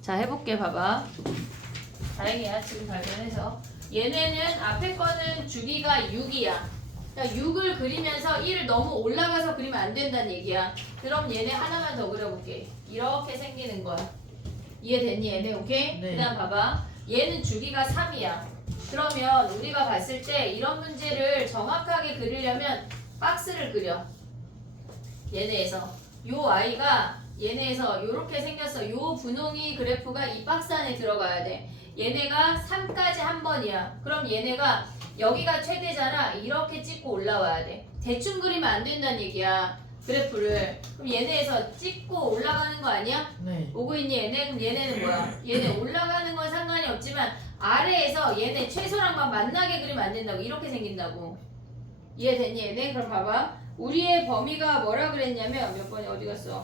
자, 해볼게. 봐봐. 다행이야. 지금 발견해서. 얘네는 앞에 거는 주기가 6이야. 그러니까 6을 그리면서 1을 너무 올라가서 그리면 안 된다는 얘기야. 그럼 얘네 하나만 더 그려볼게. 이렇게 생기는 거야. 이해됐니 얘네? 오케이? 네. 그 다음 봐봐. 얘는 주기가 3이야. 그러면 우리가 봤을 때 이런 문제를 정확하게 그리려면 박스를 그려. 얘네에서. 요 아이가 얘네에서 요렇게 생겼어. 요 분홍이 그래프가 이 박스 안에 들어가야 돼. 얘네가 3까지 한 번이야. 그럼 얘네가 여기가 최대잖아. 이렇게 찍고 올라와야 돼. 대충 그리면 안 된다는 얘기야. 그래프를. 그럼 얘네에서 찍고 올라가는 거 아니야? 네. 오고 있니 얘네? 그럼 얘네는 뭐야? 얘네 올라가는 건 상관이 없지만 아래에서 얘네 최소랑만 만나게 그리면 안 된다고. 이렇게 생긴다고. 이해됐니 얘네? 그럼 봐봐. 우리의 범위가 뭐라 그랬냐면 몇 번이 어디 갔어?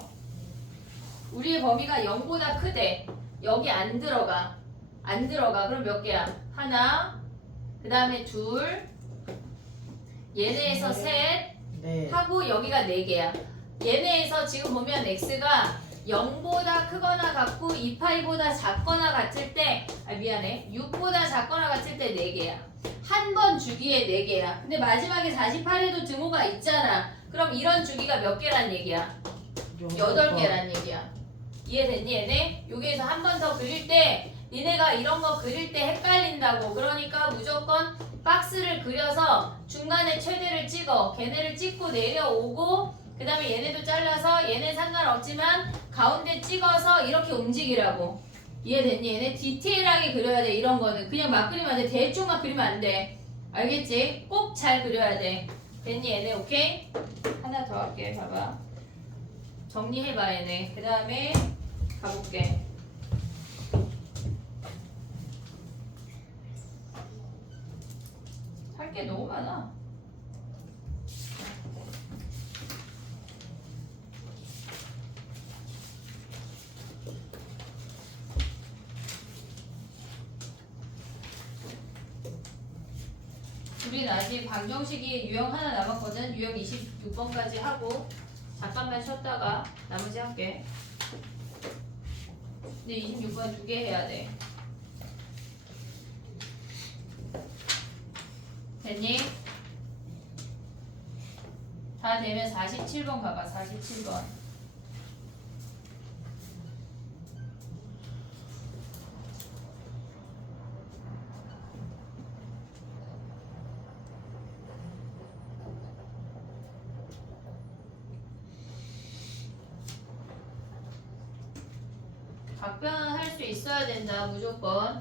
우리의 범위가 0보다 크대. 여기 안 들어가. 안 들어가. 그럼 몇 개야? 하나, 그 다음에 둘, 얘네에서 셋, 네. 하고 여기가 4개야. 얘네에서 지금 보면 x가 0보다 크거나 같고 2파이보다 작거나 같을 때 미안해. 6보다 작거나 같을 때 4개야. 한 번 주기에 4개야. 근데 마지막에 48에도 등호가 있잖아. 그럼 이런 주기가 몇 개란 얘기야? 8개란 얘기야. 이해됐니 얘네? 여기에서 한 번 더 그릴 때 니네가 이런 거 그릴 때 헷갈린다고. 그러니까 무조건 박스를 그려서 중간에 최대를 찍어. 걔네를 찍고 내려오고 그 다음에 얘네도 잘라서 얘네 상관없지만 가운데 찍어서 이렇게 움직이라고. 이해됐니? 얘네 디테일하게 그려야 돼. 이런 거는 그냥 막 그리면 안 돼. 대충 막 그리면 안 돼. 알겠지? 꼭 잘 그려야 돼. 됐니 얘네? 오케이? 하나 더 할게. 봐봐. 정리해봐 얘네. 그 다음에 가볼게. 할 게 너무 많아. 우린 아직 방정식이 유형 하나 남았거든. 유형 26번까지 하고 잠깐만 쉬었다가 나머지 할게. 근데 26번 2개 해야 돼. 됐니? 다 되면 47번 가봐. 47번. 각변은 할 수 있어야 된다. 무조건.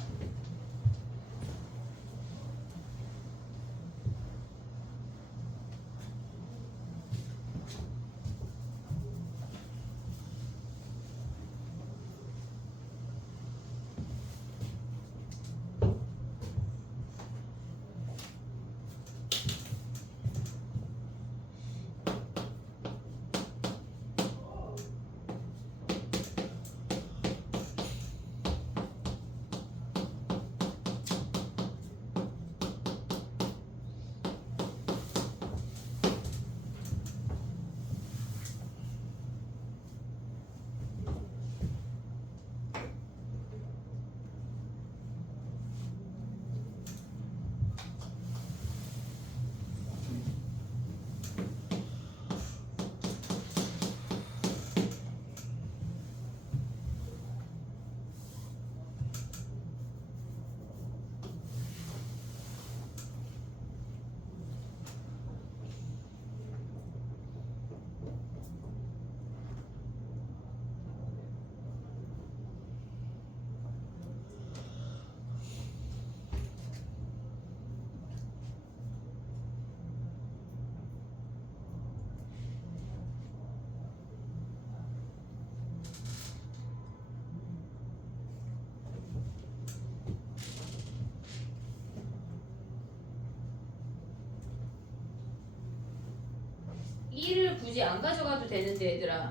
일을 굳이 안 가져가도 되는데 얘들아.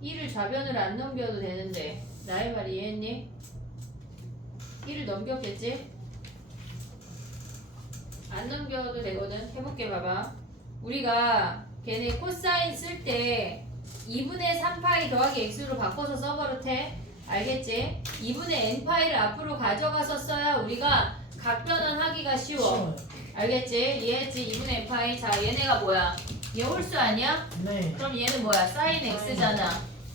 일을 좌변을 안 넘겨도 되는데. 나의 말 이해했니? 일을 넘겼겠지? 안 넘겨도 되거든. 해볼게. 봐봐. 우리가 걔네 코사인 쓸 때 2분의 3파이 더하기 x로 바꿔서 써버릇해. 알겠지? 2분의 n파이를 앞으로 가져가서 써야 우리가 각변환하기가 쉬워. 쉬워요. 알겠지? 이해했지? 2분의 n파이. 자, 얘네가 뭐야? 얘 홀수 아니야? 네. 그럼 얘는 뭐야? sin x잖아.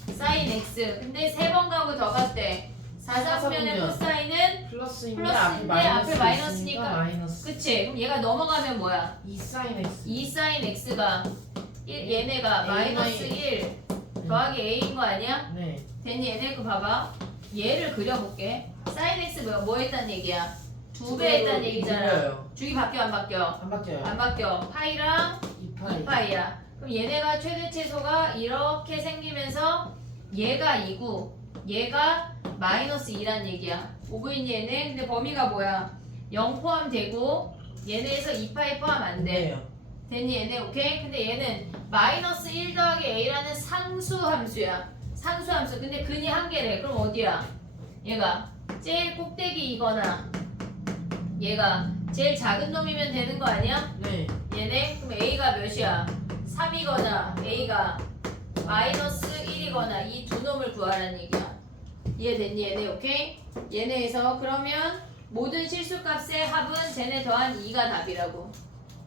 sin x. 근데 3번 가고 더 갔대. 4사분면의 코사인은 플러스인데 플러스인데 앞에 앞에 마이너스 마이너스니까. 있으니까 마이너스. 그치? 그럼 얘가 넘어가면 뭐야? 2 사인 x. 2 sin x가 얘네가 A 마이너스 마이- 1 더하기 a인 거 아니야? 네. 됐니? 얘네 거 봐봐. 얘를 그려볼게. sin x 뭐 했단 얘기야? 2배 했단 얘기잖아. 눌려요. 주기 바뀌어 안 바뀌어? 안 바뀌어요. 안 바뀌어. 파이랑 2파이. 2파이야. 그럼 얘네가 최대 최소가 이렇게 생기면서 얘가 2고 얘가 마이너스 2란 얘기야. 오고 있니 얘네? 근데 범위가 뭐야? 0 포함되고 얘네에서 2파이 포함 안 돼. 네요. 됐니 얘네? 오케이? 근데 얘는 마이너스 1 더하기 a라는 상수 함수야. 상수 함수. 근데 근이 한 개래. 그럼 어디야? 얘가 제일 꼭대기이거나 얘가 제일 작은 놈이면 되는 거 아니야? 네. 얘네? 그럼 a가 몇이야? 3이거나 a가 마이너스 1이거나 이 두 놈을 구하라는 얘기야. 이해됐니 얘네? 오케이? 얘네에서 그러면 모든 실수값의 합은 쟤네 더한 2가 답이라고.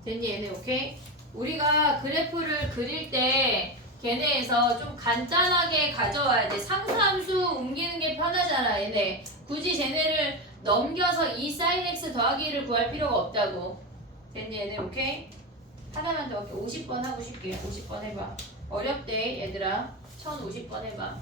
됐니 얘네? 오케이? 우리가 그래프를 그릴 때 걔네에서 좀 간단하게 가져와야 돼. 상수함수 옮기는 게 편하잖아 얘네. 굳이 쟤네를 넘겨서 2 sin x 더하기를 구할 필요가 없다고. 됐니 얘네? 오케이? 하나만 더 할게. 50번 하고 싶게. 50번 해봐. 어렵대 얘들아. 1050번 해봐.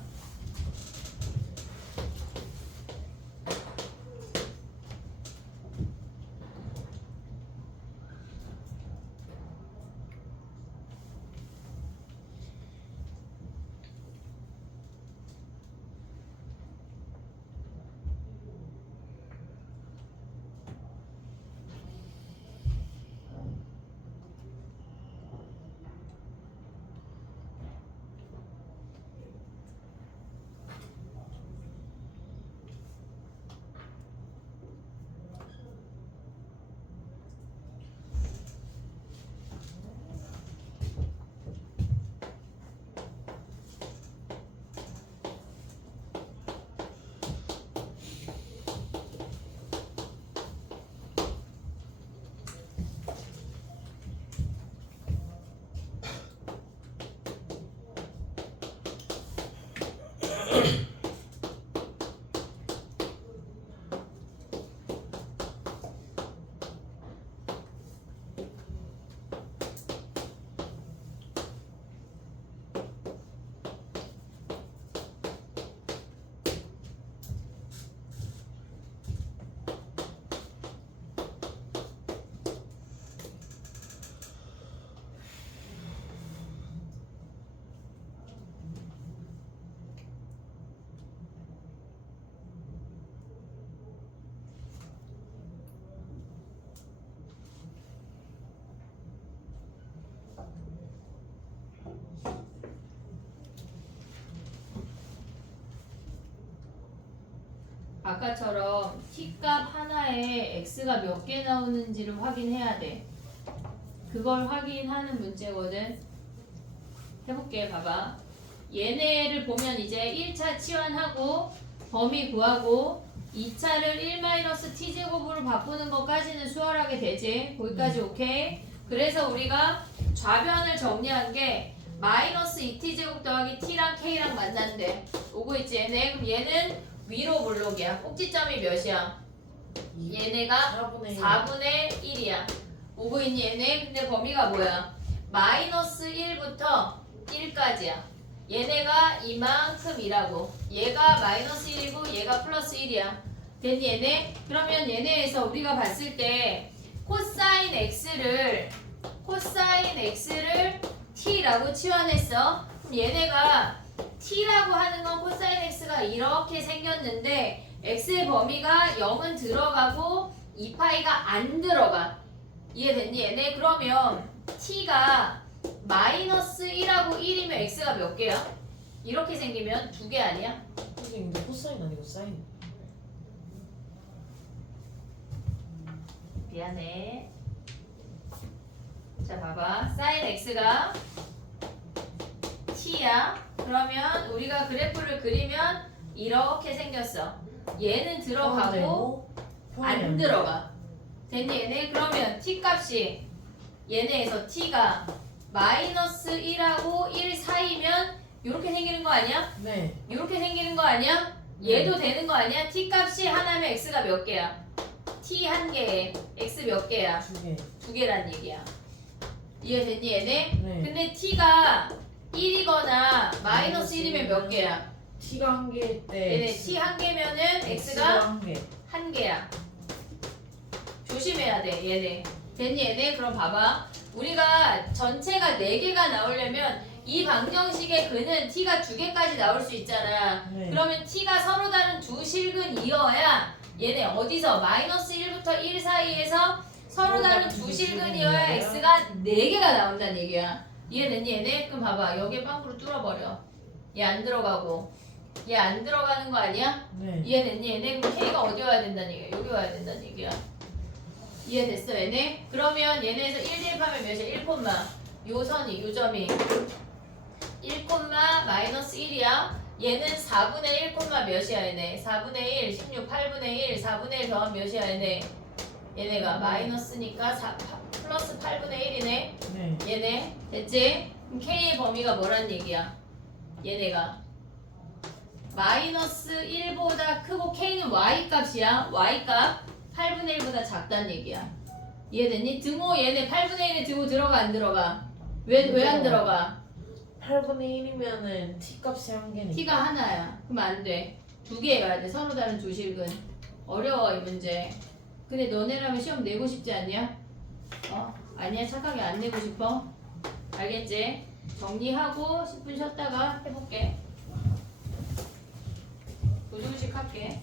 아까처럼 t값 하나에 x가 몇 개 나오는지를 확인해야 돼. 그걸 확인하는 문제거든. 해볼게. 봐봐. 얘네를 보면 이제 1차 치환하고 범위 구하고 2차를 1-t제곱으로 바꾸는 것까지는 수월하게 되지. 거기까지 오케이? 그래서 우리가 좌변을 정리한 게 마이너스 2t제곱 더하기 t랑 k랑 만난대. 오고 있지 얘네? 그럼 얘는 위로 블록이야. 꼭지점이 몇이야? 얘네가 4분의 1이야. 오고 있니 얘네? 근데 범위가 뭐야? 마이너스 1부터 1까지야. 얘네가 이만큼이라고. 얘가 마이너스 1이고 얘가 플러스 1이야. 됐니 얘네? 그러면 얘네에서 우리가 봤을 때 코사인 x를 t라고 치환했어. 그럼 얘네가 t라고 하는 건 코사인 x가 이렇게 생겼는데 x의 범위가 0은 들어가고 2파이가 안 들어가. 이해됐니 얘네? 그러면 t가 마이너스 1하고 1이면 x가 몇 개야? 이렇게 생기면 2개 아니야? 선생님 근데 코사인 아니고 사인. 미안해. 자 봐봐. sin x가 t야. 그러면 우리가 그래프를 그리면 이렇게 생겼어. 얘는 들어가고 포함이 안 들어가. 됐니 얘네? 그러면 t 값이 얘네에서 t가 마이너스 1하고 1 사이면 이렇게 생기는 거 아니야? 네. 이렇게 생기는 거 아니야? 얘도 되는 거 아니야? t 값이 하나면 x가 몇 개야? t 한 개에 x 몇 개야? 2개. 두 개란 얘기야. 이해됐니 얘네? 네. 근데 t가 1이거나 마이너스 1이면 몇 개야? t가 한 개일 때 얘네 t 한 개면은 x가 한 개. 한 개야. 조심해야 돼 얘네. 됐니 얘네? 그럼 봐봐. 우리가 전체가 4개가 나오려면 이 방정식의 근은 t가 2개까지 나올 수 있잖아. 네. 그러면 t가 서로 다른 두 실근이어야 얘네 어디서 마이너스 1부터 1 사이에서 서로 다른 두 실근이어야 x가 4개가 나온다는 얘기야. 이해됐니 얘네? 그럼 봐봐. 여기에 빵꾸로 뚫어버려. 얘 안 들어가고 얘 안 들어가는 거 아니야? 네. 이해됐니 얘네? 그럼 k가 어디 와야 된다는 얘기야? 여기 와야 된다는 얘기야. 이해됐어 얘네? 그러면 얘네에서 1 대입하면 몇이야? 1 콤마 요 선이 요 점이 1 콤마 마이너스 1이야. 얘는 4분의 1 콤마 몇이야 얘네? 4분의 1, 16, 8분의 1, 4분의 1 더하면 몇이야 얘네? 얘네가 마이너스니까 플러스 8분의 1이네. 네. 얘네 됐지? 그럼 k의 범위가 뭐란 얘기야? 얘네가 마이너스 1보다 크고 k는 y 값이야. y 값 8분의 1보다 작다는 얘기야. 이해됐니? 등호 얘네 8분의 1에 등호 들어가 안 들어가? 왜 안 들어가? 8분의 1이면은 t 값이 한 개니까. t가 하나야. 그럼 안 돼. 2개 해야 돼. 서로 다른 두 실근. 어려워 이 문제. 근데 너네라면 시험 내고 싶지 않냐? 아니야 착하게 안 내고 싶어? 알겠지? 정리하고 10분 쉬었다가 해볼게. 도중식 할게.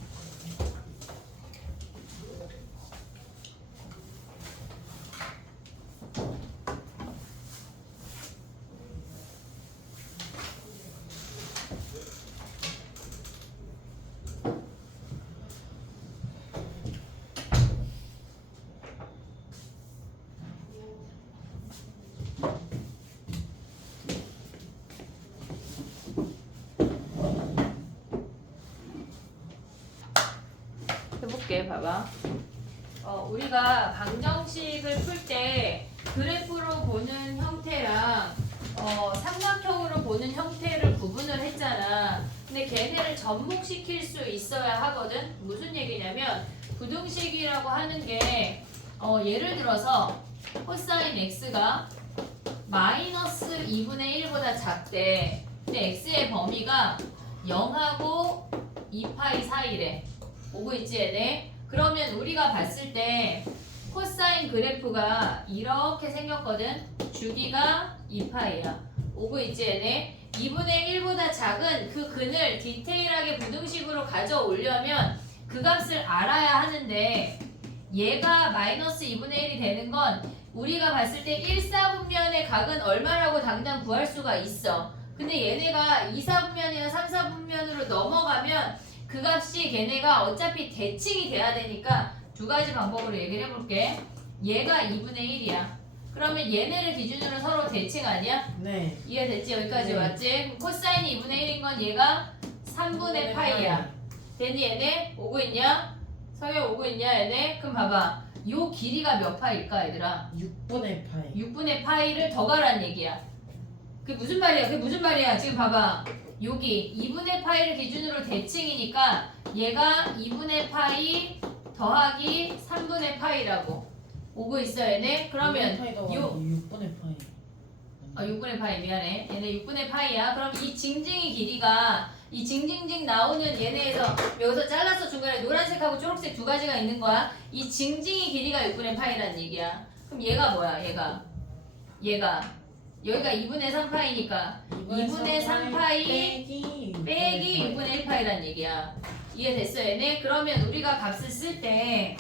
해볼게. 봐봐. 우리가 방정식을 풀 때 그래프로 보는 형태랑 삼각형으로 보는 형태를 구분을 했잖아. 근데 걔네를 접목시킬 수 있어야 하거든. 무슨 얘기냐면 부등식이라고 하는 게 예를 들어서 코사인 x가 마이너스 2분의 1보다 작대. 근데 x의 범위가 0하고 2파이 사이래. 오고 있지 얘네? 그러면 우리가 봤을 때 코사인 그래프가 이렇게 생겼거든? 주기가 2파이야. 오고 있지 얘네? 2분의 1보다 작은 그 근을 디테일하게 부등식으로 가져오려면 그 값을 알아야 하는데 얘가 마이너스 2분의 1이 되는 건 우리가 봤을 때 1사분면의 각은 얼마라고 당장 구할 수가 있어. 근데 얘네가 2사분면이나 3사분면으로 넘어가면 그 값이 걔네가 어차피 대칭이 돼야 되니까 두 가지 방법으로 얘기를 해볼게. 얘가 2분의 1이야. 그러면 얘네를 기준으로 서로 대칭 아니야? 네. 이해됐지? 여기까지 네. 왔지? 그럼 코사인이 2분의 1인 건 얘가 3분의 파이야. 됐니 얘네? 오고 있냐? 성형 오고 있냐 얘네? 그럼 봐봐. 요 길이가 몇 파일까 얘들아? 6분의 파이. 6분의 파이를 더 가라는 얘기야. 그게 무슨 말이야? 그게 무슨 말이야? 지금 봐봐. 여기 2분의 파이를 기준으로 대칭이니까 얘가 2분의 파이 더하기 3분의 파이라고 오고 있어 얘네. 그러면 6분의 파이. 6분의 파이 미안해. 얘네 6분의 파이야. 그럼 이 징징이 길이가 이 징징징 나오는 얘네에서 여기서 잘라서 중간에 노란색하고 초록색 두 가지가 있는 거야. 이 징징이 길이가 6분의 파이라는 얘기야. 그럼 얘가 뭐야? 얘가 여기가 2분의 3파이니까 2분의 3파이 빼기 6분의 1파이라는 얘기야. 이해됐어 얘네? 그러면 우리가 값을 쓸 때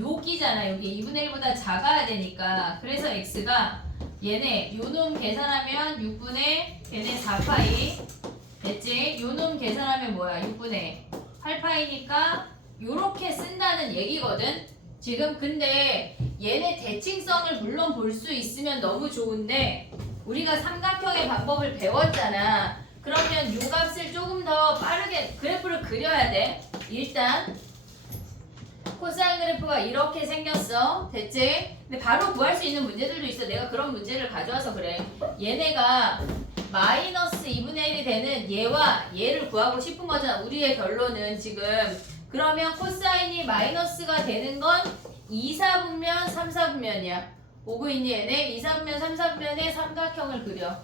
여기잖아. 여기 2분의 1보다 작아야 되니까 그래서 x가 얘네 요놈 계산하면 6분의 얘네 4파이 됐지? 요놈 계산하면 뭐야? 6분의 8파이니까 요렇게 쓴다는 얘기거든? 지금 근데 얘네 대칭성을 물론 볼 수 있으면 너무 좋은데 우리가 삼각형의 방법을 배웠잖아. 그러면 요 값을 조금 더 빠르게 그래프를 그려야 돼. 일단 코사인 그래프가 이렇게 생겼어. 됐지? 근데 바로 구할 수 있는 문제들도 있어. 내가 그런 문제를 가져와서 그래. 얘네가 마이너스 2분의 1이 되는 얘와 얘를 구하고 싶은 거잖아. 우리의 결론은 지금. 그러면 코사인이 마이너스가 되는 건 2, 4분면, 3, 4분면이야. 오고 있니 얘네? 2, 4분면, 3, 4분면의 삼각형을 그려.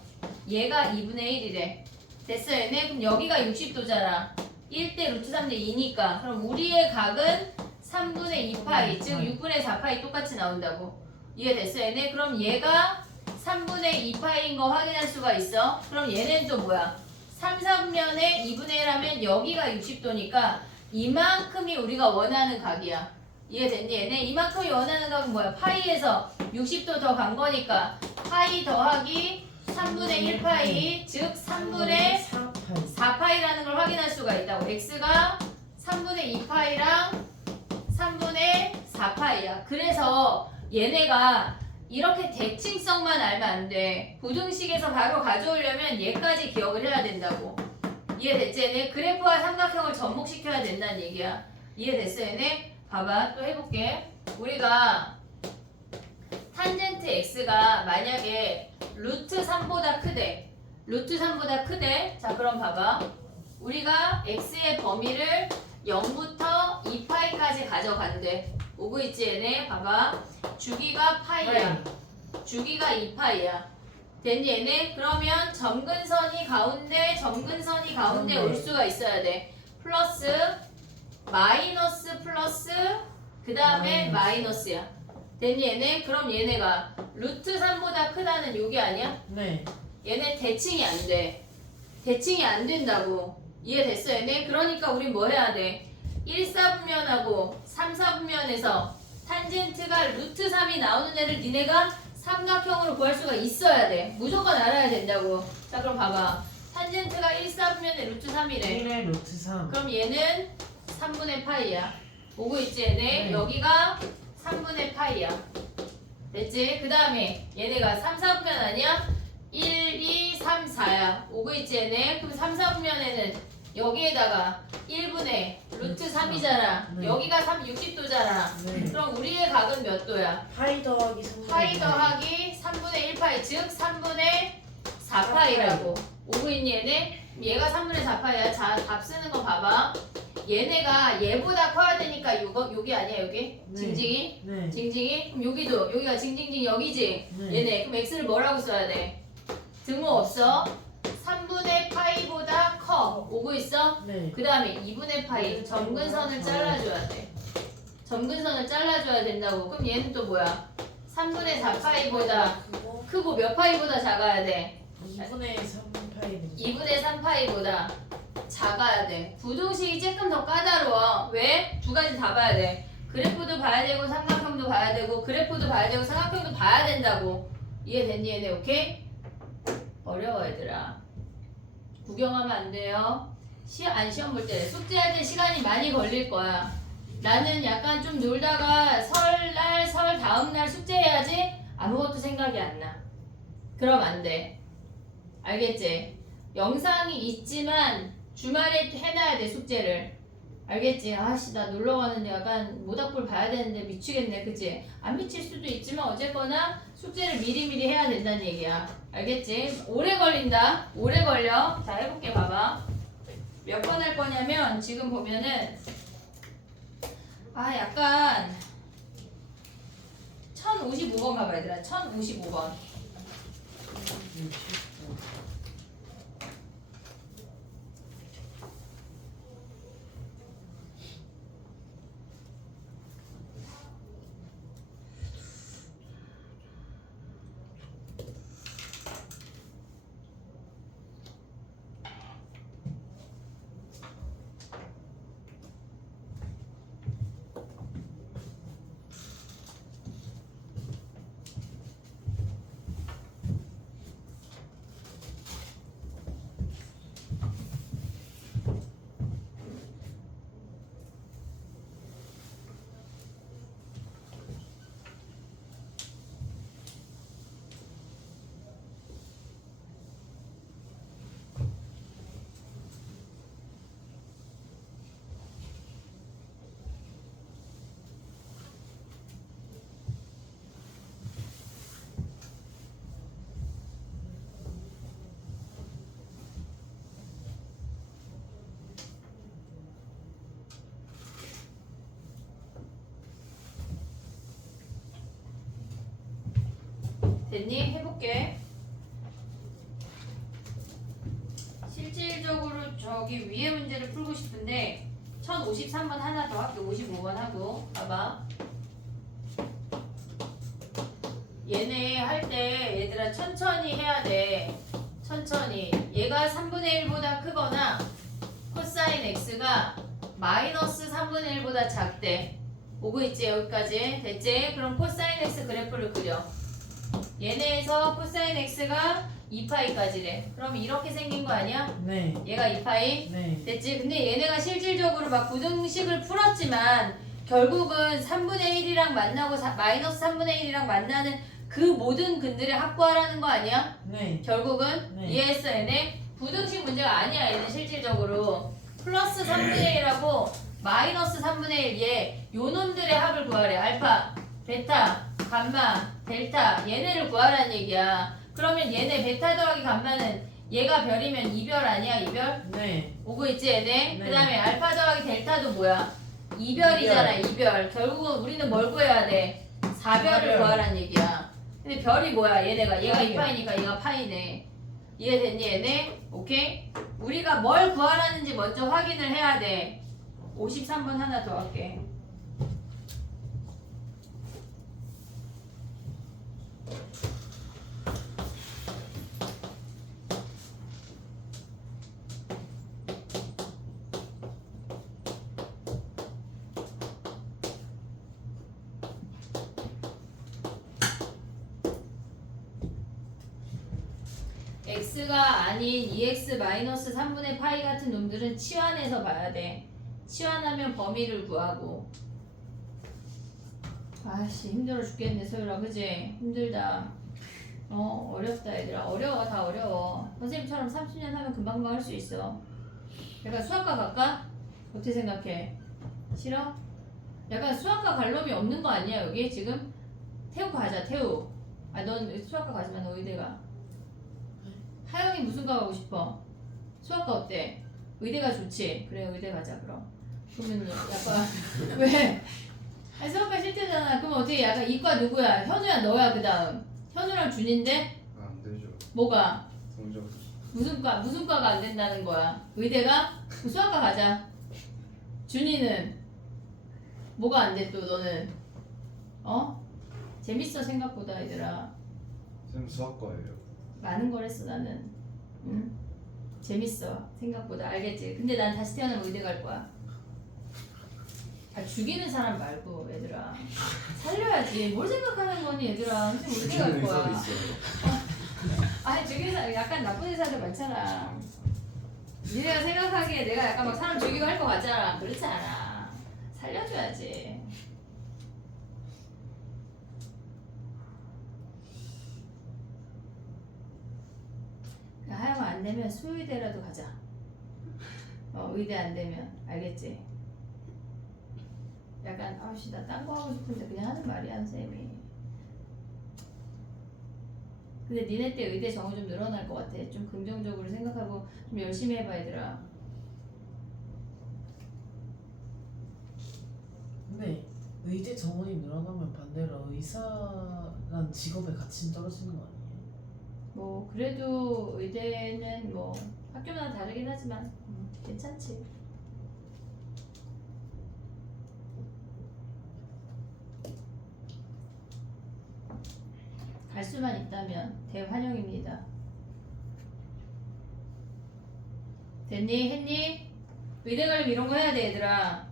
얘가 2분의 1이래. 됐어 얘네? 그럼 여기가 60도잖아. 1대 루트 3대 2니까. 그럼 우리의 각은 3분의 2파이, 즉 6분의 4파이 똑같이 나온다고. 이해됐어 얘네? 그럼 얘가 3분의 2파이인 거 확인할 수가 있어. 그럼 얘는 또 뭐야? 3, 4분면에 2분의 1 하면 여기가 60도니까 이만큼이 우리가 원하는 각이야. 이해됐니 얘네? 이만큼이 원하는 각은 뭐야? 파이에서 60도 더 간 거니까 파이 더하기 3분의 1파이, 즉 3분의 4파이라는 걸 확인할 수가 있다고. x가 3분의 2파이랑 3분의 4파이야. 그래서 얘네가 이렇게 대칭성만 알면 안 돼. 부등식에서 바로 가져오려면 얘까지 기억을 해야 된다고. 이해됐지 얘네? 그래프와 삼각형을 접목시켜야 된다는 얘기야. 이해됐어 얘네? 봐봐 또 해볼게. 우리가 탄젠트 x가 만약에 루트 3보다 크대. 루트 3보다 크대. 자 그럼 봐봐. 우리가 x의 범위를 0부터 2파이까지 가져간대. 오고 있지 얘네? 봐봐. 주기가 파이야. 주기가 2파이야. 됐니 얘네? 그러면 점근선이 가운데 올 수가 있어야 돼. 플러스 마이너스 플러스 그 다음에 마이너스야. 됐니 얘네? 그럼 얘네가 루트 3보다 크다는 요게 아니야? 네. 얘네 대칭이 안 돼. 대칭이 안 된다고. 이해됐어 얘네? 그러니까 우린 뭐 해야 돼? 1, 4분면하고 3, 4분면에서 탄젠트가 루트 3이 나오는 애를 니네가 삼각형으로 구할 수가 있어야 돼. 무조건 알아야 된다고. 자 그럼 봐봐. 탄젠트가 1, 4분면에 루트 3이래. 1의 루트 3. 그럼 얘는 3분의 파이야. 오고 있지 얘네? 네. 여기가 3분의 파이야. 됐지? 그 다음에 얘네가 3, 4분면 아니야? 1, 2, 3, 4야. 오고 있지 얘네? 그럼 3, 4분면에는 여기에다가 1분의 루트 3이잖아. 네. 여기가 60도잖아. 네. 그럼 우리의 각은 몇 도야? 파이 더하기 3분의 파이 더하기 3분의 1파이, 즉 3분의 4파이라고. 오고 있니 얘네? 얘가 3분의 4파이야. 자, 답 쓰는 거 봐봐. 얘네가 얘보다 커야 되니까 여기 아니야 여기? 네. 징징이? 네. 징징이? 그럼 여기도 여기가 징징징 여기지? 네. 얘네 그럼 x를 뭐라고 써야 돼? 등호 없어? 3분의 파이보다 커. 오고 있어? 네. 그 다음에 2분의 파이 점근선을 잘라줘야 돼. 점근선을 잘라줘야 된다고. 그럼 얘는 또 뭐야? 3분의 4파이보다 그거 크고 몇 파이보다 작아야 돼? 2분의 3파이. 2분의 3파이보다 작아야 돼. 부등식이 조금 더 까다로워. 왜? 두 가지 다 봐야 돼. 그래프도 봐야 되고 삼각형도 봐야 되고 그래프도 봐야 되고 삼각형도 봐야 된다고. 이해됐니 얘네? 오케이? 어려워 얘들아. 구경하면 안 돼요. 시험 볼 때 숙제할 때 시간이 많이 걸릴 거야. 나는 약간 좀 놀다가 설날 설 다음날 숙제해야지 아무것도 생각이 안 나. 그럼 안 돼. 알겠지? 영상이 있지만 주말에 해놔야 돼 숙제를. 알겠지? 아씨 나 놀러 가는데 약간 모닥불 봐야 되는데 미치겠네. 그치? 안 미칠 수도 있지만 어쨌거나 숙제를 미리미리 해야 된다는 얘기야. 알겠지? 오래 걸린다. 오래 걸려. 자 해볼게. 봐봐. 몇 번 할 거냐면 지금 보면은 약간 1055번 가봐 얘들아. 1055번. 됐니? 해볼게. 실질적으로 저기 위에 문제를 풀고 싶은데 1053번 하나 더 할게. 55번 하고 봐봐. 얘네 할 때 얘들아 천천히 해야 돼. 천천히. 얘가 3분의 1보다 크거나 코사인 x가 마이너스 3분의 1보다 작대. 오고 있지? 여기까지 됐지? 그럼 코사인 x 그래프를 그려. 얘네에서 코사인 x가 2파이까지래. 그럼 이렇게 생긴 거 아니야? 네. 얘가 2파이? 네. 됐지? 근데 얘네가 실질적으로 막 부등식을 풀었지만 결국은 3분의 1이랑 만나고 마이너스 3분의 1이랑 만나는 그 모든 근들을 확보하라는 거 아니야? 네. 결국은 네. 이해했어 얘네? 부등식 문제가 아니야 얘는 실질적으로 플러스 3분의 1하고 마이너스 3분의 1 얘 요놈들의 합을 구하래. 알파, 베타, 감마, 델타 얘네를 구하라는 얘기야. 그러면 얘네 베타 더하기 감마는 얘가 별이면 이별 아니야 이별? 네. 오고 있지 얘네? 네. 그 다음에 알파 더하기 델타도 뭐야? 이별이잖아 이별. 결국은 우리는 뭘 구해야 돼? 4별을 사별. 구하라는 얘기야. 근데 별이 뭐야 얘네가? 얘가 파이야. 2파이니까 얘가 파이네. 이해됐니 얘네? 오케이? 우리가 뭘 구하라는지 먼저 확인을 해야 돼. 53번 하나 더 할게. x가 아닌 2x-3분의 파이 같은 놈들은 치환해서 봐야 돼. 치환하면 범위를 구하고. 아씨 힘들어 죽겠네 소율아 그지? 힘들다. 어렵다 얘들아. 어려워 다 어려워. 선생님처럼 30년 하면 금방금방 할 수 있어. 약간 수학과 갈까? 어떻게 생각해? 싫어? 약간 수학과 갈 놈이 없는 거 아니야 여기 지금? 태우 가자 태우. 아 넌 수학과 가지마 너 의대가. 하영이 무슨 과 가고 싶어? 수학과 어때? 의대가 좋지? 그래 의대 가자 그럼. 그러면 약간 왜? 아니 수학과 싫대잖아. 그럼 어떻게 약간 이과 누구야? 현우야 너야 그 다음. 현우랑 준인데? 안 되죠. 뭐가? 성적. 무슨 과가 안 된다는 거야? 의대가? 그럼 수학과 가자. 준이는? 뭐가 안 돼 또 너는? 재밌어 생각보다 얘들아. 쌤 수학과예요. 많은 걸 했어 나는. 응? 재밌어 생각보다. 알겠지? 근데 난 다시 태어나면 의대 갈 거야. 아, 죽이는 사람 말고 얘들아 살려야지. 뭘 생각하는 거니 얘들아. 선생님 의대 갈 거야. 있어요. 아니 죽이는 사람 약간 나쁜 의사들 많잖아. 니네가 생각하기에 내가 약간 막 사람 죽이고 할 거 같잖아. 그렇지 않아. 살려줘야지. 하영 안 되면 수의대라도 가자. 의대 안 되면 알겠지? 약간 아씨 나 딴 거 하고 싶은데 그냥 하는 말이야 선생님이. 근데 니네 때 의대 정원 좀 늘어날 것 같아. 좀 긍정적으로 생각하고 좀 열심히 해봐 얘들아. 근데 의대 정원이 늘어나면 반대로 의사란 직업의 가치는 떨어지는 거 아니에요? 뭐 그래도 의대는 뭐 학교마다 다르긴 하지만 괜찮지. 갈 수만 있다면 대환영입니다. 됐니? 했니? 의대 가려면 이런 거 해야 돼 얘들아.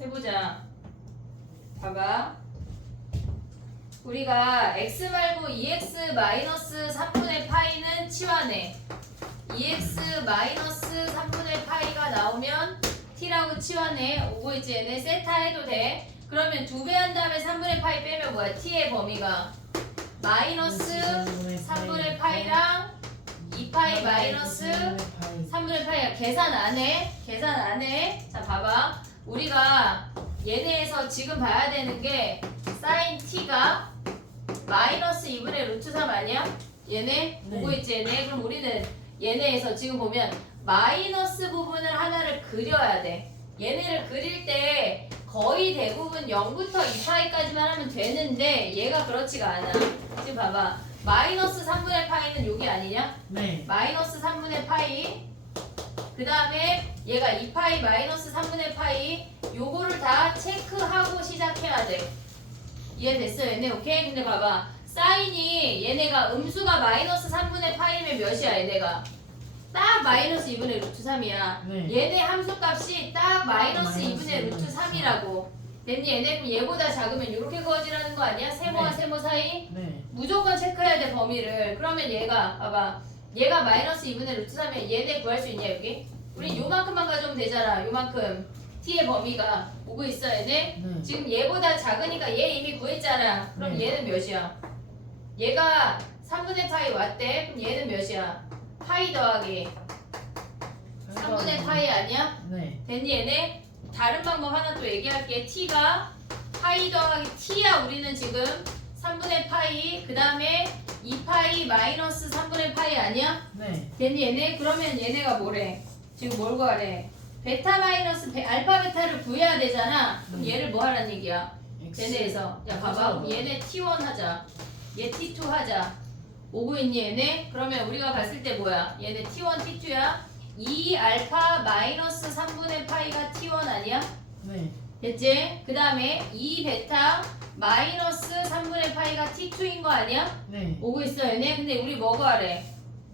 해보자. 봐봐. 우리가 x 말고 2x 마이너스 3분의 파이는 치환해. 2x 마이너스 3분의 파이가 나오면 t라고 치환해. 오고 있지 얘네 세타 해도 돼. 그러면 2배 한 다음에 3분의 파이 빼면 뭐야? t의 범위가 마이너스 3분의 파이랑 2파이 마이너스 3분의 파이야. 계산 안 해. 계산 안 해. 자 봐봐. 우리가 얘네에서 지금 봐야 되는 게 사인 t가 마이너스 2분의 루트 3 아니야? 얘네? 네. 보고 있지 얘네? 그럼 우리는 얘네에서 지금 보면 마이너스 부분을 하나를 그려야 돼. 얘네를 그릴 때 거의 대부분 0부터 2파이까지만 하면 되는데 얘가 그렇지가 않아. 지금 봐봐. 마이너스 3분의 파이는 여기 아니냐? 네. 마이너스 3분의 파이. 그 다음에 얘가 2파이 마이너스 3분의 파이. 요거를 다 체크하고 시작해야 돼. 이해됐어 얘네? 오케이? 근데 봐봐. 사인이 얘네가 음수가 마이너스 3분의 파이면 몇이야 얘네가? 딱 마이너스 2분의 루트 3이야. 네. 얘네 함수값이 딱 마이너스 마이너스 2분의 루트 3이라고. 됐니? 얘네 그럼 얘보다 작으면 이렇게 그어지라는 거 아니야? 세모와 네. 세모 사이? 네. 무조건 체크해야 돼 범위를. 그러면 얘가 봐봐. 얘가 마이너스 2분의 루트 3이면 얘네 구할 수 있냐 여기? 우리 요만큼만 가져오면 되잖아. 요만큼. t의 범위가 오고 있어 얘네? 네. 지금 얘보다 작으니까 얘 이미 구했잖아. 그럼 네. 얘는 몇이야? 얘가 3분의 파이 왔대. 그럼 얘는 몇이야? 파이 더하기 3분의 파이 아니야? 네. 됐니 얘네? 다른 방법 하나 또 얘기할게. t가 파이 더하기 t야. 우리는 지금 3분의 파이 그 다음에 2파이 마이너스 3분의 파이 아니야? 네. 됐니 얘네? 그러면 얘네가 뭐래? 지금 뭘 구하래? 베타 마이너스 알파 베타를 구해야 되잖아. 그럼 얘를 뭐 하란 얘기야? X. 얘네에서 야 봐봐. 그래서 얘네 t1 하자. 얘 t2 하자. 오고 있니 얘네? 그러면 우리가 봤을 때 뭐야? 얘네 t1 t2야. 2 알파 마이너스 3분의 파이가 t1 아니야? 네. 됐지? 그 다음에 2 베타 마이너스 3분의 파이가 t2인 거 아니야? 네. 오고 있어 얘네? 근데 우리 뭐 구하래?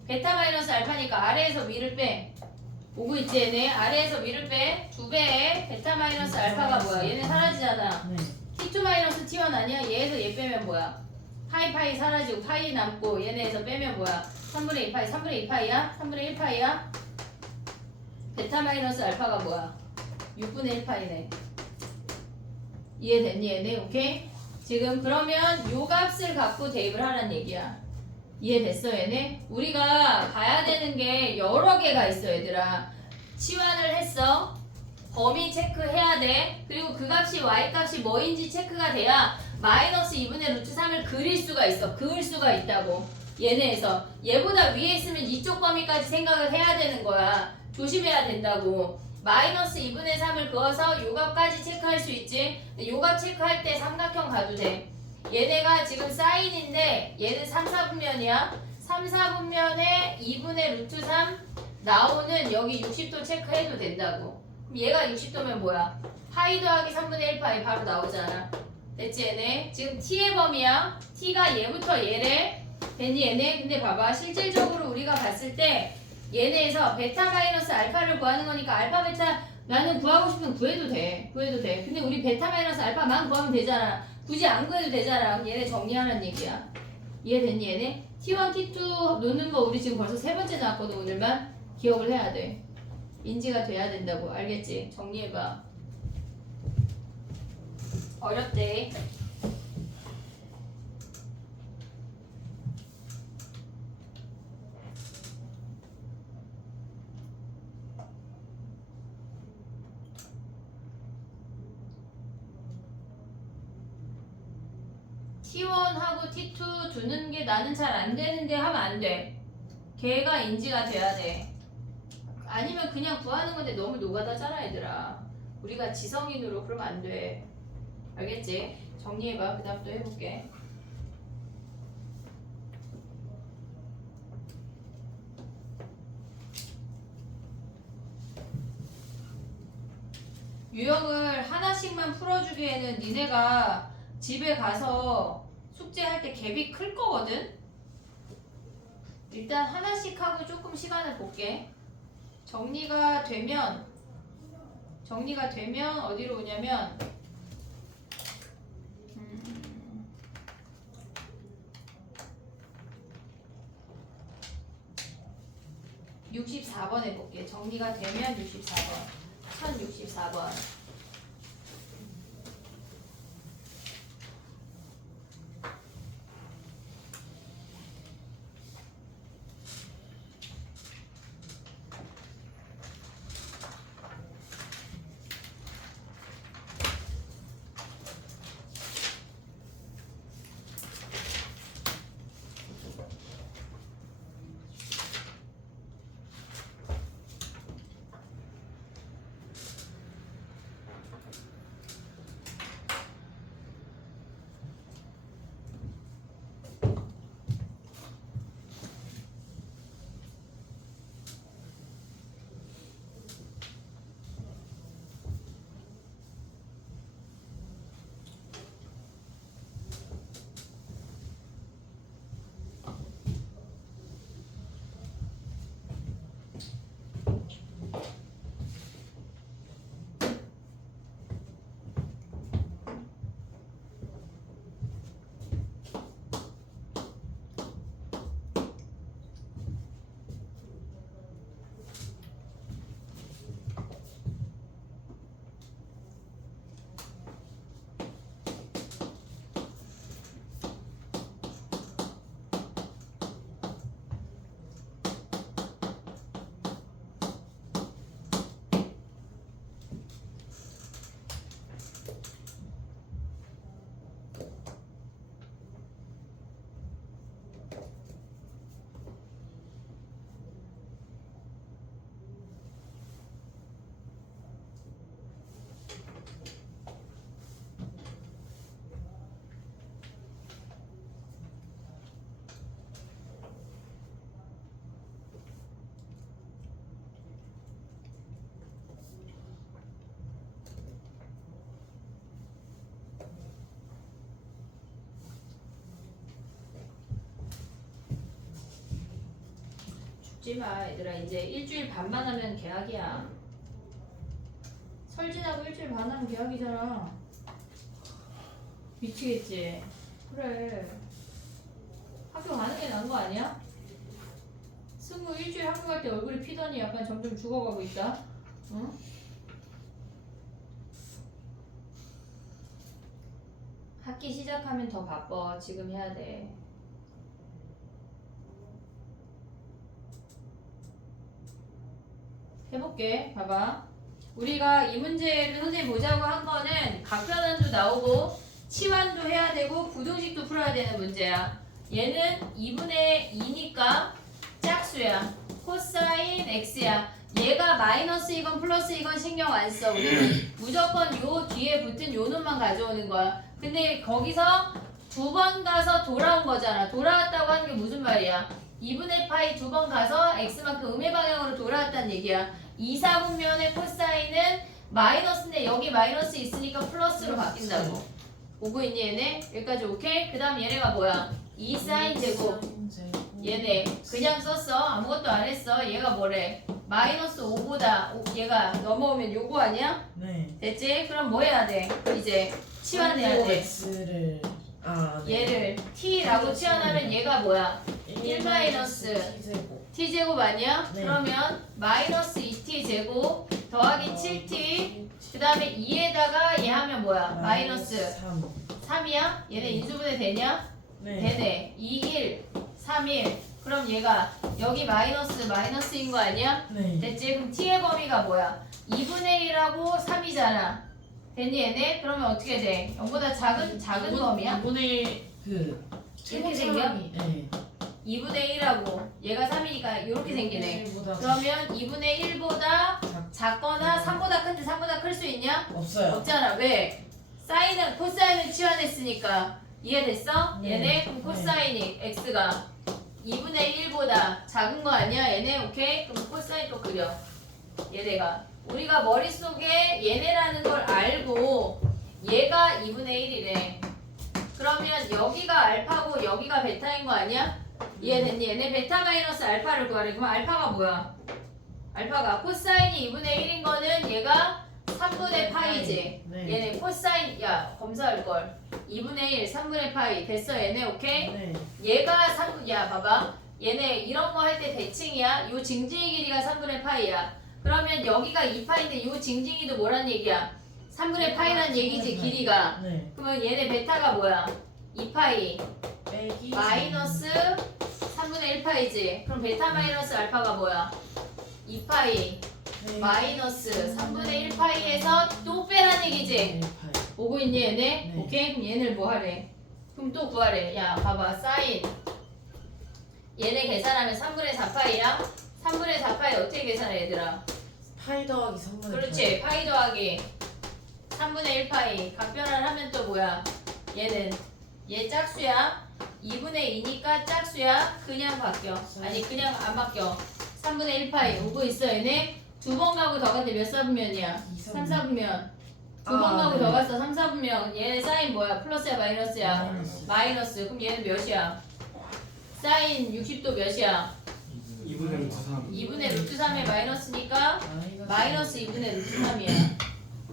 베타 마이너스 알파니까 아래에서 위를 빼. 오고 있지 얘네? 아래에서 위를 빼. 2배에 베타 마이너스 알파가 뭐야? 얘네 사라지잖아. 네. t2 마이너스 t1 아니야? 얘에서 얘 빼면 뭐야? 파이 사라지고 파이 남고 얘네에서 빼면 뭐야? 3분의 2파이 3분의 2파이야? 3분의 1파이야? 베타 마이너스 알파가 뭐야? 6분의 1파이네. 이해됐니 얘네? 오케이? 지금 그러면 요 값을 갖고 대입을 하라는 얘기야. 이해됐어 얘네? 우리가 봐야 되는 게 여러 개가 있어 얘들아. 치환을 했어. 범위 체크해야 돼. 그리고 그 값이 y값이 뭐인지 체크가 돼야 마이너스 2분의 루트 3을 그릴 수가 있어. 그을 수가 있다고. 얘네에서 얘보다 위에 있으면 이쪽 범위까지 생각을 해야 되는 거야. 조심해야 된다고. 마이너스 2분의 3을 그어서 요 값까지 체크할 수 있지. 요 값 체크할 때 삼각형 가도 돼. 얘네가 지금 사인인데 얘는 3, 4분면이야. 3, 4분면에 2분의 루트 3 나오는 여기 60도 체크해도 된다고. 그럼 얘가 60도면 뭐야? 파이 더하기 3분의 1파이 바로 나오잖아. 됐지 얘네? 지금 t의 범위야. t가 얘부터 얘래. 됐니 얘네? 근데 봐봐. 실질적으로 우리가 봤을 때 얘네에서 베타 마이너스 알파를 구하는 거니까 알파 베타 나는 구하고 싶으면 구해도 돼. 근데 우리 베타 마이너스 알파만 구하면 되잖아. 굳이 안 구해도 되잖아. 그럼 얘네 정리하라는 얘기야. 이해됐니 얘네? T1, T2 놓는 거 우리 지금 벌써 3번째 나왔거든. 오늘만 기억을 해야 돼. 인지가 돼야 된다고. 알겠지? 정리해봐. 어렵대. T1하고 T2 두는 게 나는 잘 안 되는데 하면 안 돼. 걔가 인지가 돼야 돼. 아니면 그냥 구하는 건데 너무 노가다잖아 얘들아. 우리가 지성인으로 그러면 안 돼. 알겠지? 정리해봐. 그 다음 또 해볼게. 유형을 하나씩만 풀어주기에는 니네가 집에 가서 숙제할 때 갭이 클 거거든? 일단 하나씩 하고 조금 시간을 볼게. 정리가 되면 어디로 오냐면 64번 해볼게. 정리가 되면 64번. 1064번. 죽지마 얘들아. 이제 일주일 반만 하면 개학이야. 설 지나고 일주일 반 하면 개학이잖아. 미치겠지. 그래. 학교 가는 게 나은 거 아니야? 승우 일주일 학교 갈 때 얼굴이 피더니 약간 점점 죽어가고 있다. 응? 학기 시작하면 더 바빠. 지금 해야 돼. 해볼게. 봐봐. 우리가 이 문제를 선생님 보자고 한 거는 각변환도 나오고 치환도 해야 되고 부등식도 풀어야 되는 문제야. 얘는 2분의 2니까 짝수야. 코사인 x야. 얘가 마이너스이건 플러스이건 신경 안 써. 우리는 무조건 요 뒤에 붙은 요 놈만 가져오는 거야. 근데 거기서 두 번 가서 돌아온 거잖아. 돌아왔다고 하는 게 무슨 말이야? 2분의 파이 두 번 가서 x만큼 음의 방향으로 돌아왔다는 얘기야. 2, 4분면의 코사인은 마이너스인데 여기 마이너스 있으니까 플러스로 바뀐다고. 오고 있니 얘네? 여기까지 오케이? 그 다음 얘네가 뭐야? 2 사인 제곱. 얘네 그냥 썼어. 아무것도 안 했어. 얘가 뭐래? 마이너스 5보다 얘가 넘어오면 요거 아니야? 네. 됐지? 그럼 뭐 해야 돼? 이제 치환해야 돼. x를 네. 얘를 t라고 치환하면 얘가 뭐야? 1 마이너스 t제곱. t제곱 아니야? 네. 그러면 마이너스 2t 제곱 더하기 7t 그 다음에 2에다가 얘 하면 뭐야? 마이너스 3. 3이야? 얘네 인수분해 되냐? 네. 되네. 2, 1, 3, 1 그럼 얘가 여기 마이너스인 거 아니야? 네. 됐지? 그럼 t의 범위가 뭐야? 2분의 1하고 3이잖아. 됐니 얘네? 그러면 어떻게 돼? 0보다 작은 범위야? 2분의 이렇게 생겨? 네. 2분의 1하고 얘가 3이니까 이렇게 생기네. 1보다 그러면 2분의 1보다 작거나 3보다 큰데 3보다 클 수 있냐? 없어요. 없잖아. 왜? 사인은 코사인을 치환했으니까 이해됐어? 네. 얘네 그럼 코사인이 x가 2분의 1보다 작은 거 아니야? 얘네 오케이? 그럼 코사인 또 그려. 얘네가 우리가 머릿속에 얘네라는 걸 알고 얘가 2분의 1이래. 그러면 여기가 알파고 여기가 베타인 거 아니야? 이해됐니? 얘네 베타 마이너스 알파를 구하래. 그럼 알파가 뭐야? 알파가 코사인이 2분의 1인 거는 얘가 3분의 파이지. 네. 얘네 코사인 야 검사할 걸. 2분의 1 3분의 파이 됐어 얘네 오케이? 네. 얘가 3, 야 봐봐. 얘네 이런 거 할 때 대칭이야. 요 징징이 길이가 3분의 파이야. 그러면 여기가 2파인데 요 징징이도 뭐란 얘기야? 3분의 파이란 얘기지 길이가. 네. 그러면 얘네 베타가 뭐야? 2파이 빼기 마이너스 3분의 1파이지. 그럼 베타 마이너스 알파가 뭐야? 2파이 네. 마이너스 3분의 1파이에서 또 빼란 얘기지. 네. 오고 있니 얘네? 네. 오케이? 그럼 얘네를 뭐 하래? 그럼 또 구하래. 야 봐봐 사인 얘네 계산하면 3분의 4파이야. 3분의 4파이 어떻게 계산해 얘들아? 파이 더하기 3분의 그렇지. 파이 더하기 3분의 1파이 각변환 하면 또 뭐야? 얘는 얘 짝수야. 2분의 2니까 짝수야. 그냥 바뀌어. 아니 그냥 안 바뀌어. 3분의 1파이 오고 있어 얘네. 두 번 가고 더 갔는데 몇 사분면이야? 3, 4분면. 두 번 가고 더 갔어. 3, 4분면. 얘네 사인 뭐야? 플러스야 마이너스야? 마이너스. 마이너스. 그럼 얘는 몇이야? 사인 60도 몇이야? 2분의 루트 3. 2분의 루트 3의 마이너스니까 마이너스 2분의 루트 3이야.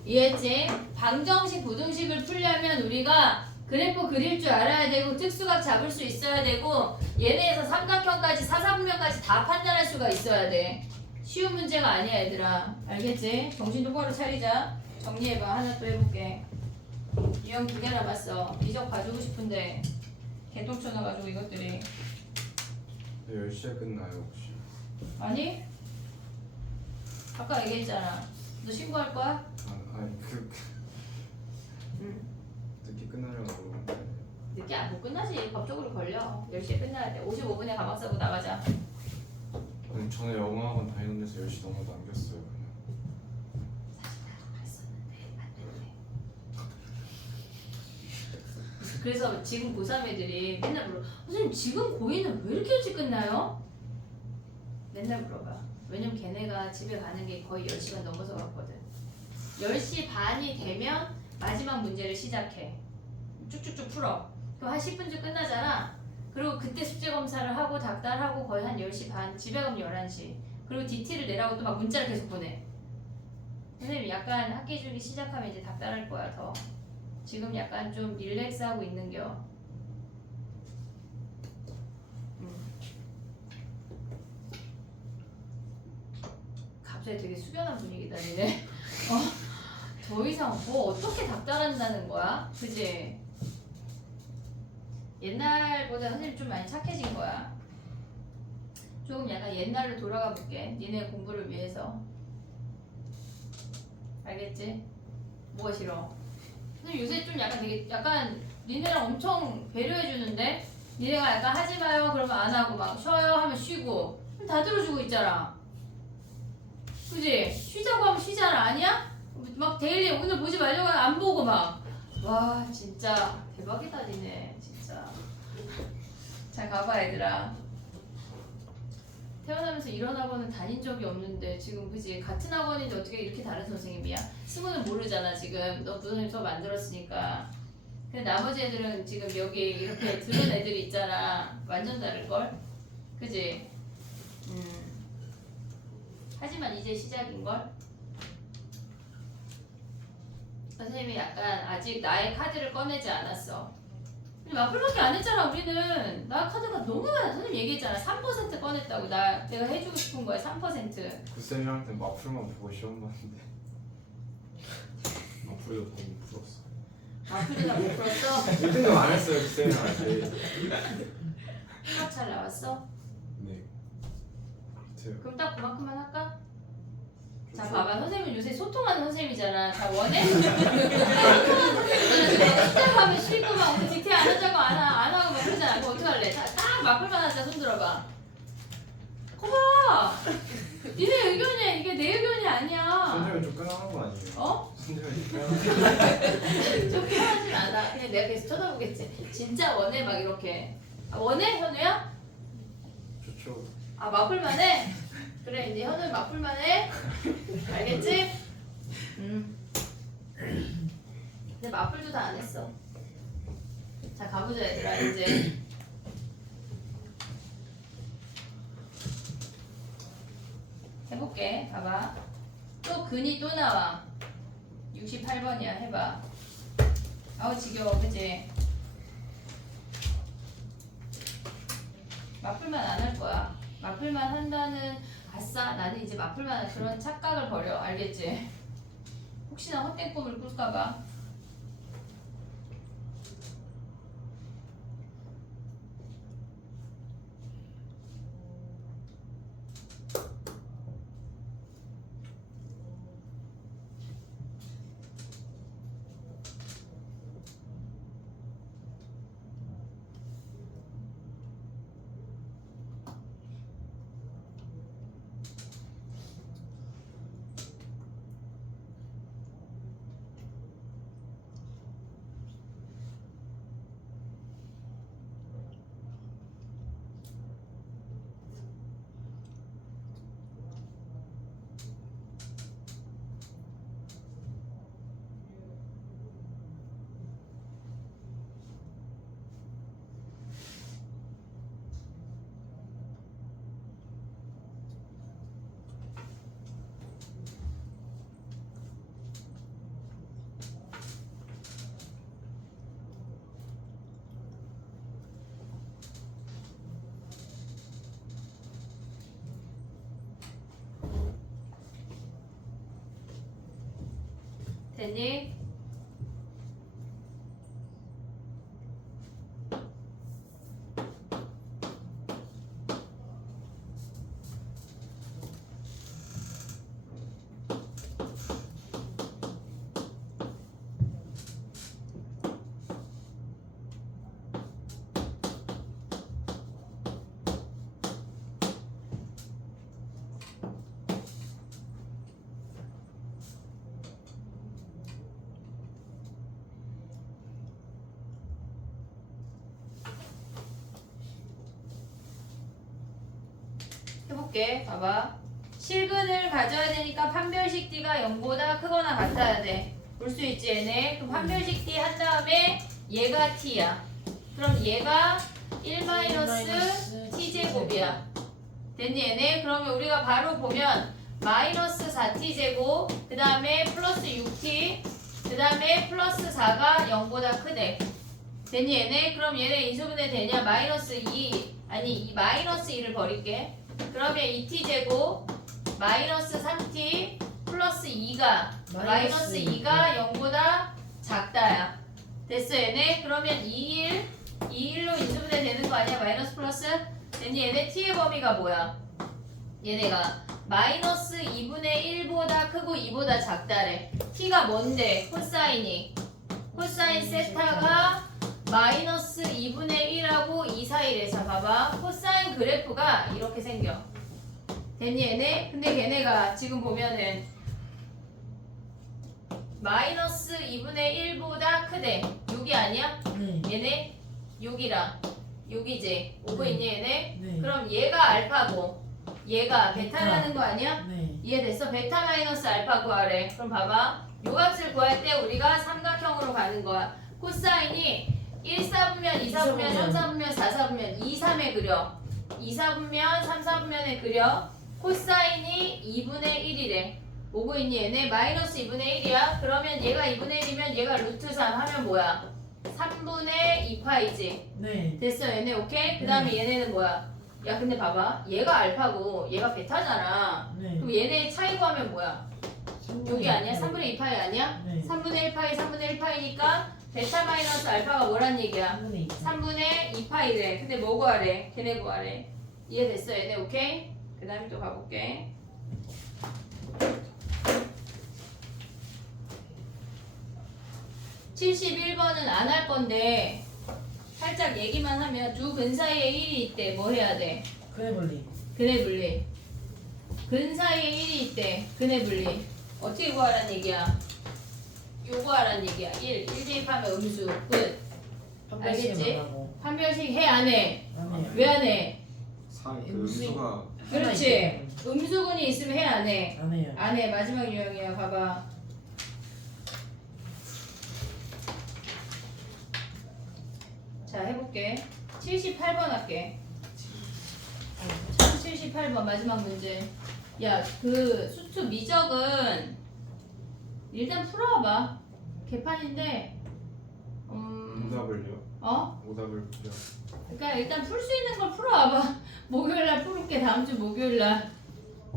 이해했지? 방정식 부등식을 풀려면 우리가 그래프 그릴 줄 알아야 되고 특수각 잡을 수 있어야 되고 얘네에서 삼각형까지 사사분면까지 다 판단할 수가 있어야 돼. 쉬운 문제가 아니야 얘들아. 알겠지? 정신 똑바로 차리자. 정리해봐. 하나 또 해볼게. 유형 2개 남았어. 비적 봐주고 싶은데 개똥쳐 나가지고 이것들이. 네, 10시에 끝나요 혹시? 아니? 아까 얘기했잖아. 너 신고할 거야? 아니 응. 늦게 끝나려고 그러는데 늦게 못 끝나지. 법적으로 걸려. 10시에 끝나야 돼. 55분에 가방 싸고 나가자. 아니 전에 영어학원 다니는 데서 10시 넘어 남겼어요 그냥. 그래서 지금 고3 애들이 맨날 물어. 선생님 지금 고2는 왜 이렇게 일찍 끝나요? 맨날 물어봐. 왜냐면 걔네가 집에 가는 게 거의 10시간 넘어서 갔거든. 10시 반이 되면 마지막 문제를 시작해. 쭉쭉쭉 풀어. 그럼 한 10분쯤 끝나잖아. 그리고 그때 숙제 검사를 하고 닥달하고 거의 한 10시 반, 집에 가면 11시. 그리고 DT를 내라고 또 막 문자를 계속 보내. 선생님 약간 학기 주기 시작하면 이제 닥달할 거야 더. 지금 약간 좀 릴렉스하고 있는겨. 갑자기 되게 숙연한 분위기다 니네. 더 이상 뭐 어떻게 닥달한다는 거야? 그지? 옛날보다 선생님 좀 많이 착해진 거야. 조금 약간 옛날로 돌아가 볼게. 니네 공부를 위해서. 알겠지? 뭐가 싫어? 선생님 요새 좀 약간 되게 약간 니네랑 엄청 배려해 주는데 니네가 약간 하지 마요 그러면 안 하고 막 쉬어요 하면 쉬고 다 들어주고 있잖아. 그지? 쉬자고 하면 쉬잖아. 아니야? 막 데일리 오늘 보지 말려고 하면 안 보고 막. 와 진짜 대박이다 니네 진짜. 자 가봐 얘들아. 태어나면서 이런 학원은 다닌 적이 없는데 지금 그지? 같은 학원인데 어떻게 이렇게 다른 선생님이야? 승우는 모르잖아 지금. 너 선생님 수업 안 들었으니까. 근데 나머지 애들은 지금 여기 이렇게 들은 애들이 있잖아. 완전 다를걸? 그지? 하지만 이제 시작인걸? 선생님이 약간 아직 나의 카드를 꺼내지 않았어. 근데 마플밖에 안 했잖아 우리는. 나 카드가 너무 많아. 선생님 얘기했잖아. 3% 꺼냈다고. 내가 해주고 싶은 거야 3%. 그 쌤이랑 때 마플만 보고 시험 봤는데 마플도 너무 풀었어. 마플도 다 못 풀었어? 1등급 안 했어요 그 쌤이랑 할 때. 수학 잘 나왔어? 네. 같아요. 그럼 딱 그만큼만 할까? 자 좋죠. 봐봐 선생님은 요새 소통하는 선생님이잖아. 자 원해? 소통하는 선생님이잖아. 진짜 하면 쉬고 막 오늘 DT 안 하자고 안 하고 막 그러잖아. 그럼 어떡할래? 딱 마플만 하자. 손 들어봐. 거봐. 니네 의견이야. 이게 내 의견이 아니야. 선생님이 쫓겨나는 거 아니에요? 어? 선생님이 쫓겨나는 좀 편하진 않아. 그냥 내가 계속 쳐다보겠지. 진짜 원해 막 이렇게. 아, 원해 현우야? 거 좋죠. 아 마플만 해? 그래 이제 현우 마플만 해? 알겠지? 근데 마플도 다 안 했어. 자 가보자 얘들아 이제. 해볼게. 봐봐. 또 근이 또 나와. 68번이야. 해봐. 아우 지겨워 그치? 마플만 안 할 거야. 마플만 한다는 아싸 나는 이제 마플만 할 그런 착각을 버려. 알겠지? 혹시나 헛된 꿈을 꿀까봐. 됐니? 해볼게. 봐봐. 실근을 가져야 되니까 판별식 D가 0보다 크거나 같아야 돼. 볼 수 있지 얘네. 그럼 판별식 D 한 다음에 얘가 T야. 그럼 얘가 1 마이너스 t제곱이야. 됐니 얘네? 그러면 우리가 바로 보면 마이너스 4t제곱 그 다음에 플러스 6t 그 다음에 플러스 4가 0보다 크대. 됐니 얘네? 그럼 얘네 인수분해 되냐? 마이너스 2 아니 이 마이너스 2를 버릴게. 그러면 2t제곱 마이너스 3t 플러스 2가 마이너스 2가 0보다 작다야. 됐어 얘네? 그러면 2,1로 인수분해 되는 거 아니야? 마이너스 플러스? 됐니 얘네? t의 범위가 뭐야? 얘네가 마이너스 2분의 1보다 크고 2보다 작다래. t가 뭔데? 코사인이 코사인 세타가 마이너스 2분의 1하고 2 사이래서 봐봐. 코사인 그래프가 이렇게 생겨. 됐니 얘네? 근데 걔네가 지금 보면은 마이너스 2분의 1보다 크대. 6이 아니야? 네. 얘네 6이랑 6이지. 오고 네. 있니 얘네? 네. 그럼 얘가 알파고 얘가 베타라는 거 아니야? 네. 이해됐어? 베타 마이너스 알파 구하래. 그럼 봐봐. 요 값을 구할 때 우리가 삼각형으로 가는 거야. 코사인이 1, 4분면, 2, 4분면, 3, 4분면, 4, 4분면, 2, 3에 그려. 2, 4분면, 3, 4분면에 그려. 코사인이 2분의 1이래. 오고 있니 얘네? 마이너스 2분의 1이야. 그러면 얘가 2분의 1이면 얘가 루트 3 하면 뭐야? 3분의 2파이지. 네. 됐어 얘네 오케이? 그 다음에 얘네는 뭐야? 야 근데 봐봐. 얘가 알파고 얘가 베타잖아. 네. 그럼 얘네 차이 구하면 뭐야? 여기 아니야? 3분의 2파이 아니야? 네. 3분의 1파이 3분의 1파이니까 베타 마이너스 알파가 뭐란 얘기야? 3분의 2. 3분의 2파이래. 근데 뭐 구하래? 걔네 구하래. 이해됐어 얘네 오케이? 그 다음에 또 가볼게. (71번은) 안 할 건데 살짝 얘기만 하면 두 근 사이에 1이 있대. 뭐 해야 돼? 그래 볼리. 근의 분리. 근 사이에 1이 있대. 근의 분리. 어떻게 구하란 얘기야? 요거 하란 얘기야. 1 대입하면 음수. 끝. 알겠지? 판별식하고. 판별식 해 안 해? 안 해요. 왜 안 해? 그 음수. 음수가 그렇지. 음수군이 있으면 해 안 해? 안 해요. 안 해. 마지막 유형이야. 봐봐. 자 해볼게. 78번 할게. 78번 마지막 문제. 야 그 수투 미적은 일단 풀어봐. 개판인데 오답을요? 어? 오답을 보려. 그러니까 일단 풀 수 있는 걸 풀어와봐. 목요일날 풀을게. 다음 주 목요일날.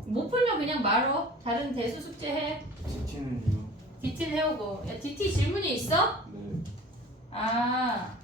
못 풀면 그냥 말어. 다른 대수 숙제 해. DT는요? DT 해오고. 야 DT 질문이 있어? 네. 아.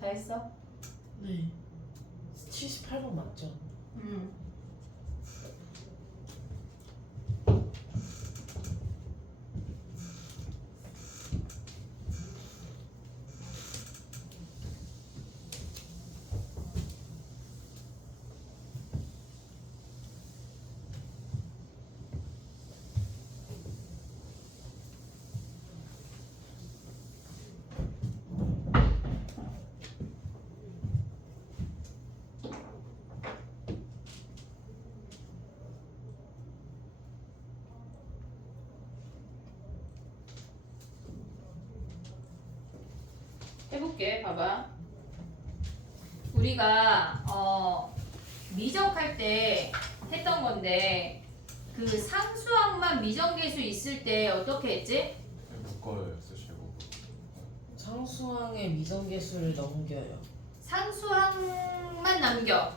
다 했어? 네. 78번 맞죠? 응. 해볼게. 봐봐. 우리가 미적할 때 했던 건데 그 상수항만 미정계수 있을 때 어떻게 했지? 묶어요 쓰시고. 상수항의 미정계수를 넘겨요. 상수항만 남겨.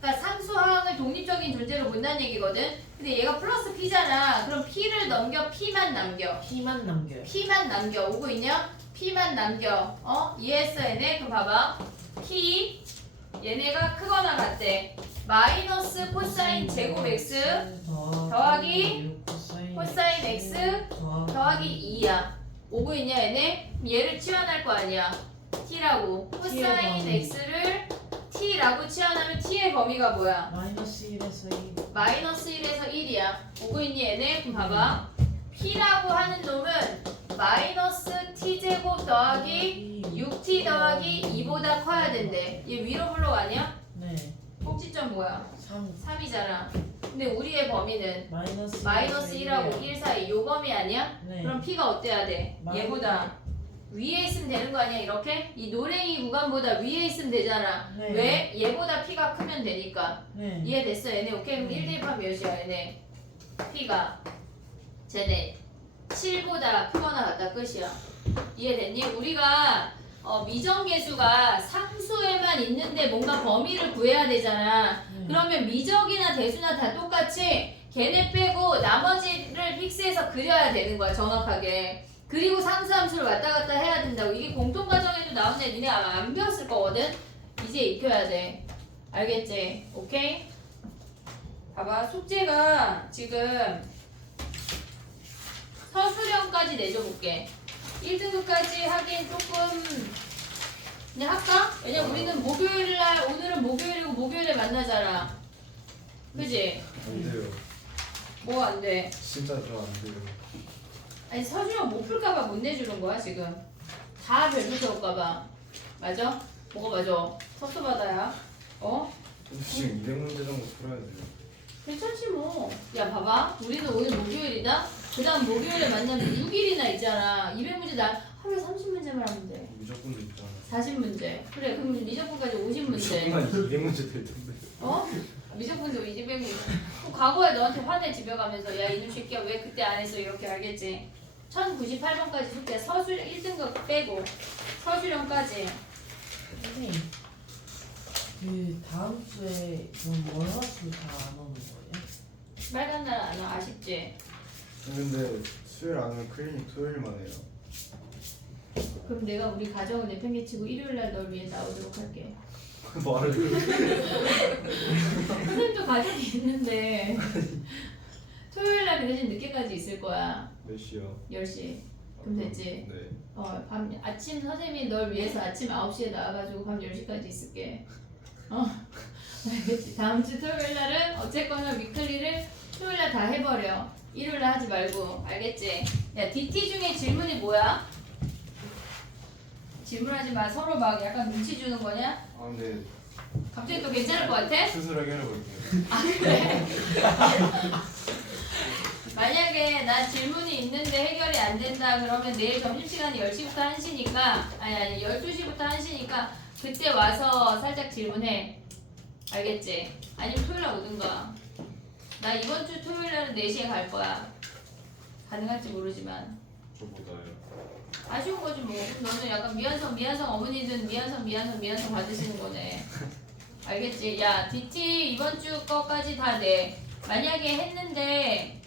그러니까 상수항을 독립적인 존재로 본다는 얘기거든. 근데 얘가 플러스 p잖아. 그럼 p를 넘겨 p만 남겨. P만 남겨요. p만 남겨. 오고 있냐? p만 남겨. 이해했어 얘네? 그럼 봐봐. p 얘네가 크거나 같대. 마이너스 코사인 제곱 x 더하기 6 코사인 코사인 x 더하기 2야. 오고 있냐 얘네? 얘를 치환할 거 아니야. t라고. 코사인 범위. x를 t라고 치환하면 t의 범위가 뭐야? 마이너스 1에서 2. 마이너스 1에서 1이야. 오고 있니 얘네? 그럼 봐봐. p라고 하는 놈은 마이너스 t제곱 더하기 6t 더하기 2보다 커야 된대. 얘 위로 블록 아니야? 네. 꼭지점 뭐야? 3. 3이잖아. 근데 우리의 범위는 마이너스 마이너스 1하고 1 사이 요 범위 아니야? 네. 그럼 p가 어때야 돼? 얘보다 위에 있으면 되는 거 아니야 이렇게? 이 노랭이 구간보다 위에 있으면 되잖아. 네. 왜? 얘보다 p가 크면 되니까. 네. 이해됐어 얘네? 오케이 그럼 네. 1 대입하면 몇이야 얘네? p가 쟤네 7보다 크거나 같다 끝이야. 이해됐니? 우리가 미정계수가 상수에만 있는데 뭔가 범위를 구해야 되잖아. 그러면 미적이나 대수나 다 똑같이 걔네 빼고 나머지를 픽스해서 그려야 되는 거야 정확하게. 그리고 상수함수를 왔다 갔다 해야 된다고. 이게 공통과정에도 나오는데 니네 아마 안 배웠을 거거든. 이제 익혀야 돼. 알겠지? 오케이? 봐봐 숙제가 지금 서술형까지 내줘볼게. 1등급까지 하긴 조금 그냥 할까? 왜냐면 우리는 목요일날 오늘은 목요일이고 목요일에 만나잖아. 그지? 안 돼요. 뭐 안 돼? 진짜 저 안 돼요. 아니 서술형 못 풀까봐 못 내주는 거야 지금. 다 별로 세울까봐. 맞아? 뭐가 맞아? 섭섭하다야. 어? 지금 200문제 정도 풀어야 돼요. 괜찮지 뭐. 야 봐봐. 우리는 오늘 목요일이다. 그 다음 목요일에 만나면 6일이나 있잖아. 200문제 나 하루에 30문제만 하면 돼. 무조건도 있잖아. 40문제. 그래 그럼 미적분까지 50문제. 무조건 200문제 될 텐데. 어? 미적분도 200문제. 그럼 과거에 너한테 화내 집에 가면서 야 이놈 새끼야 왜 그때 안 했어 이렇게 알겠지? 1098번까지 숙제 서술 1등급 빼고 서술형까지. 선생님, 그 다음 주에 그럼 월화수 다 안 오는 거예요? 빨간 날 안 와. 아쉽지? 근데 수요일 안 하면 클리닉 토요일만 해요. 그럼 내가 우리 가정을 내팽개치고 일요일날 널 위해 나오도록 할게. 말을 선생님도 가족이 있는데 토요일날 그 대신 늦게까지 있을 거야. 몇 시요? 10시. 그럼 됐지? 네. 아침 선생님이 널 위해서 아침 9시에 나와가지고 밤 10시까지 있을게. 알겠지? 다음 주 토요일 날은 어쨌거나 위클리를 토요일 날 다 해버려. 일요일 날 하지 말고. 알겠지? 야, DT 중에 질문이 뭐야? 질문하지 마. 서로 막 약간 눈치 주는 거냐? 아 근데 갑자기 또 괜찮을 것 같아? 스스로 해결해볼게요. 아, 그래? 만약에 나 질문이 있는데 해결이 안 된다 그러면 내일 점심시간이 10시부터 1시니까 아니 12시부터 1시니까 그때 와서 살짝 질문해. 알겠지? 아니면 토요일날 오든가. 나 이번 주 토요일날은 4시에 갈 거야. 가능할지 모르지만 저보다요. 아쉬운 거지 뭐. 그럼 너는 약간 미안성 어머니든 미안성 받으시는 거네. 알겠지? 야 DT 이번 주 거까지 다 내. 만약에 했는데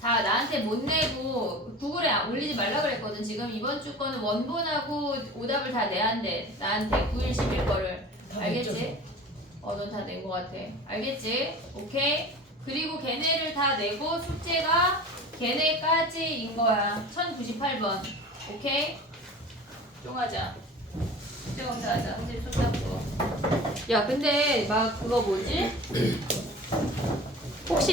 다 나한테 못 내고 구글에 올리지 말라 그랬거든. 지금 이번 주 거는 원본하고 오답을 다 내야 한대. 나한테 9일 10일 거를. 다 알겠지? 냈죠, 넌 다 낸 거 같아. 알겠지? 오케이? 그리고 걔네를 다 내고 숙제가 걔네까지인 거야. 1098번. 오케이? 똥하자. 숙제 검사하자. 선생님 손 잡고. 야 근데 막 그거 뭐지? 혹시